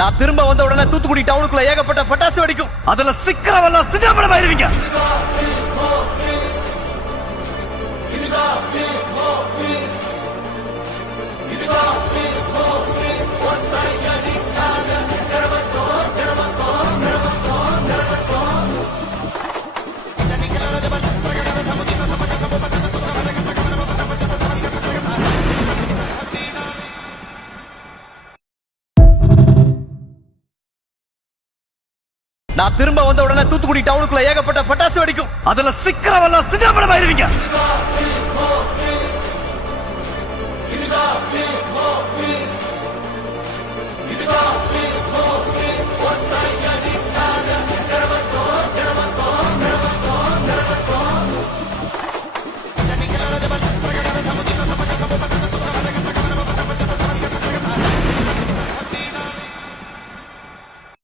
நான் திரும்ப வந்த உடனே தூத்துக்குடி டவுனுக்குள்ள ஏகப்பட்ட பட்டாசு வெடிக்கும். அதுல சிக்கிறவெல்லாம் சிதம்பரம் ஆயிருவீங்க. நான் திரும்ப வந்த உடனே தூத்துக்குடி டவுனுக்குள்ள ஏகப்பட்ட பட்டாசு வெடிக்கும். அதுல சிக்கிறவெல்லாம் சிதம்பரம் ஆயிருவீங்க. இதுதான்